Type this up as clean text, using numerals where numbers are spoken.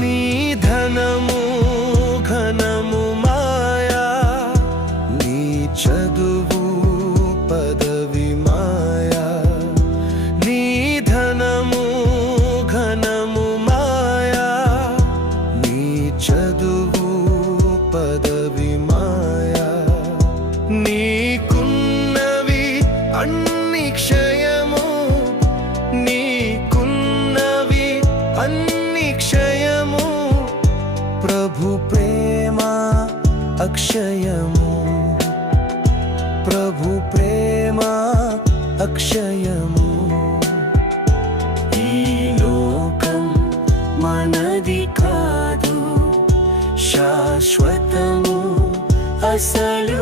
నీ ధనము ఘనము మాయా, నీ చదువు పదవి మాయా. నీ ధనము ఘనము మాయా, నీ చదువు పదవి మాయా. నీకున్నవి అన్ని క్షయము, నీకున్నవి అన్ని క్షయము. ప్రభు ప్రేమ అక్షయము, ప్రభు ప్రేమ అక్షయము. ఈ లోకం మనది కాదు, శాశ్వతము అసలు